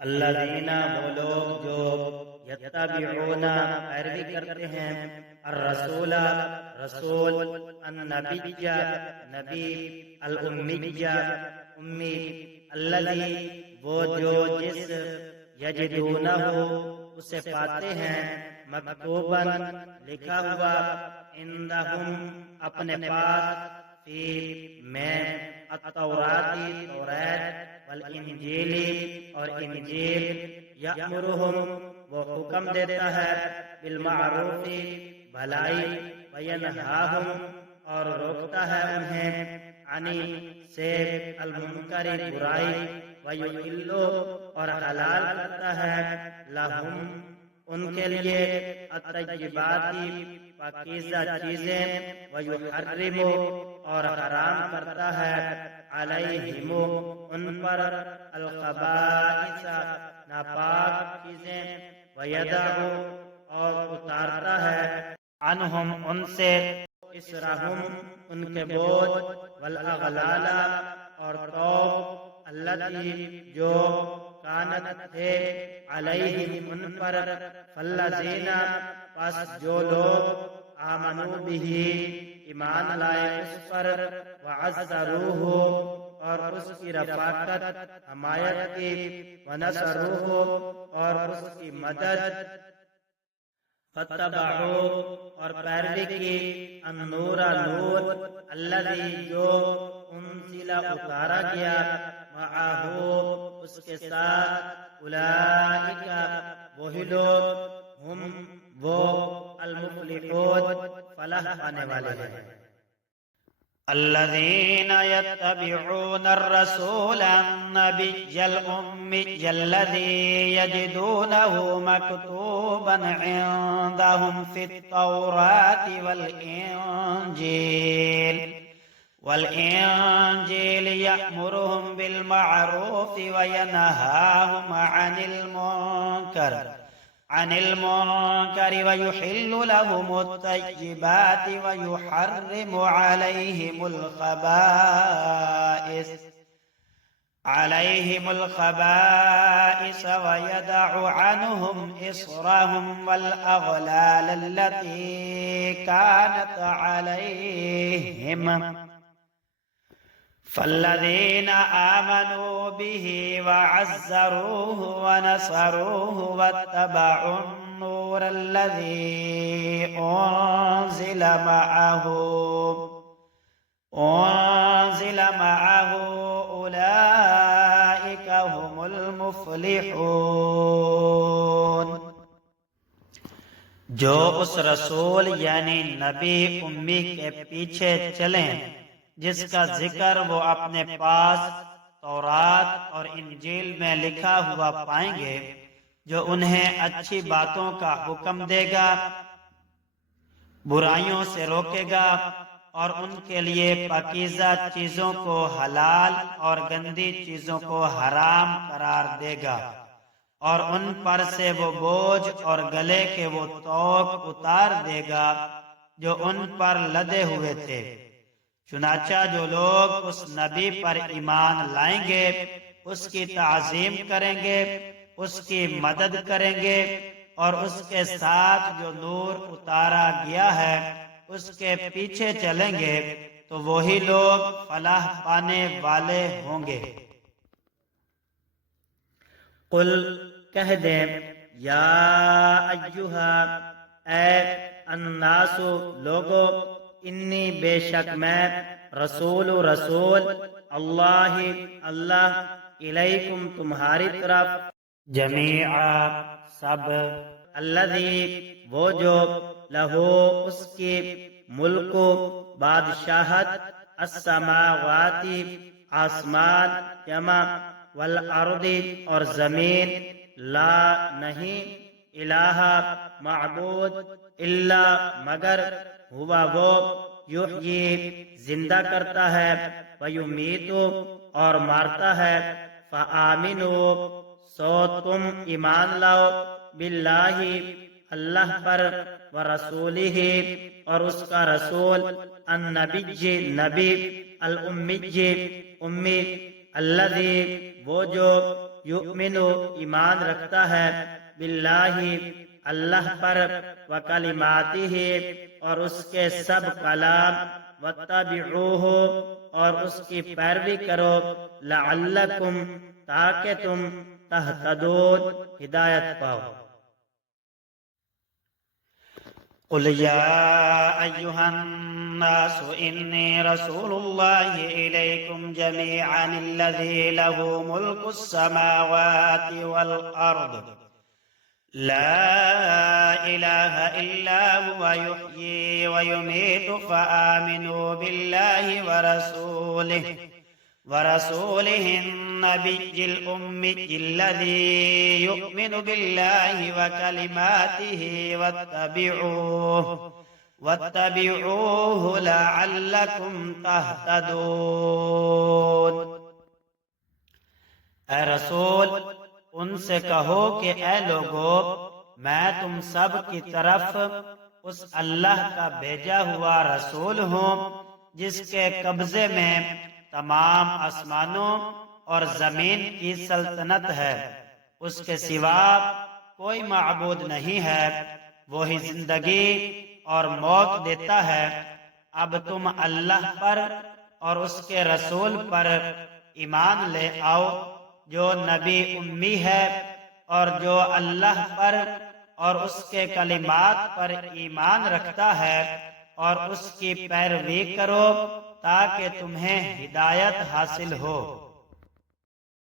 الذین وہ لوگ جو یتبعون پیروی کرتے ہیں الرسول رسول النبی نبی الامی امی الذی وہ جو جس یجدونہ اسے پاتے ہیں مکتوبا لکھا ہوا عندہم اپنے پاس فی میں التوراتی توریت والانجیلی اور انجیل یأمرہم وہ حکم دیتا ہے بالمعروف بھلائی وینہاہم اور روکتا ہے انہیں عنی سے المنکر برائی ویحل اور حلال کرتا ہے لہم ان کے لیے الطیباتی پاکیزہ چیزیں ویحرم اور حرام کرتا ہے علیہم ان پر الخبائث ناپاک چیزیں ویدع اور اتارتا ہے عنہم ان سے اسرہم ان کے بوجھ والاغلال اور طوق التی جو کانت تھے علیہم ان پر فالذین پس جو لوگ آمنوا بہ ایمان لائے اس پر وعزروہ اور اس کی رفاقت حمایت کی ونصروہ اور اس کی مدد فتبعوا اور پیروی کی النور نور الذی جو انزل اتارا گیا معاہو اس کے ساتھ اولئک وہی لوگ ہم وہ المفلحون فلاح پانے والے ہیں الذين يتبعون الرسول النبي الأمي الذي يجدونه مكتوبا عندهم في التوراة والإنجيل يأمرهم بالمعروف وينهاهم عن المنكر ويحل لهم الطيبات ويحرم عليهم الخبائث ويدع عنهم إصرهم والأغلال التي كانت عليهم فالذين آمنوا به وعزروه ونصروه واتبعوا النور الذي أنزل معه أولئك هم المفلحون جو اس رسول یعنی نبی امی کے پیچھے چلیں جس کا ذکر وہ اپنے پاس تورات اور انجیل میں لکھا ہوا پائیں گے، جو انہیں اچھی باتوں کا حکم دے گا، برائیوں سے روکے گا اور ان کے لیے پاکیزہ چیزوں کو حلال اور گندی چیزوں کو حرام قرار دے گا، اور ان پر سے وہ بوجھ اور گلے کے وہ طوق اتار دے گا جو ان پر لدے ہوئے تھے۔ چنانچہ جو لوگ اس نبی پر ایمان لائیں گے، اس کی تعظیم کریں گے، اس کی مدد کریں گے اور اس کے ساتھ جو نور اتارا گیا ہے اس کے پیچھے چلیں گے تو وہی لوگ فلاح پانے والے ہوں گے۔ قل کہہ دیں یا ایہا اے الناس لوگو، انی بے شک میں رسول اللہ الیکم تمہاری طرف جمیعا سب الذی وہ جو لہو اس کی ملک بادشاہت السماوات آسمان جمع والارض اور زمین لا نہیں الہ معبود الا مگر ہوا وہ یحیی زندہ کرتا ہے ویمیت اور مارتا ہے فآمنوا سو تم ایمان لاؤ باللہ اللہ پر ورسولہ اور اس کا رسول النبی نبی الامی امی الذی وہ جو یؤمنو ایمان رکھتا ہے، باللہ اللہ پر، وکلماتہ اور اس کے سب کلام، واتبعوہ اور اس کی پیروی کرو، لعلکم تاکہ تم تہتدون ہدایت پاؤ۔ قل يا أيها الناس إني رسول الله إليكم جميعا الذي له ملك السماوات والأرض لا إله إلا هو يحيي ويميت فآمنوا بالله ورسوله النبي الأمي الذي يؤمن بالله وكلماته واتبعوه لعلكم تهتدون۔ اے رسول ان سے کہو کہ اے لوگو، میں تم سب کی طرف اس اللہ کا بھیجا ہوا رسول ہوں جس کے قبضے میں تمام آسمانوں اور زمین کی سلطنت ہے، اس کے سوا کوئی معبود نہیں ہے، وہی زندگی اور موت دیتا ہے۔ اب تم اللہ پر اور اس کے رسول پر ایمان لے آؤ جو نبی امی ہے، اور جو اللہ پر اور اس کے کلمات پر ایمان رکھتا ہے، اور اس کی پیروی کرو تاکہ تمہیں ہدایت حاصل ہو۔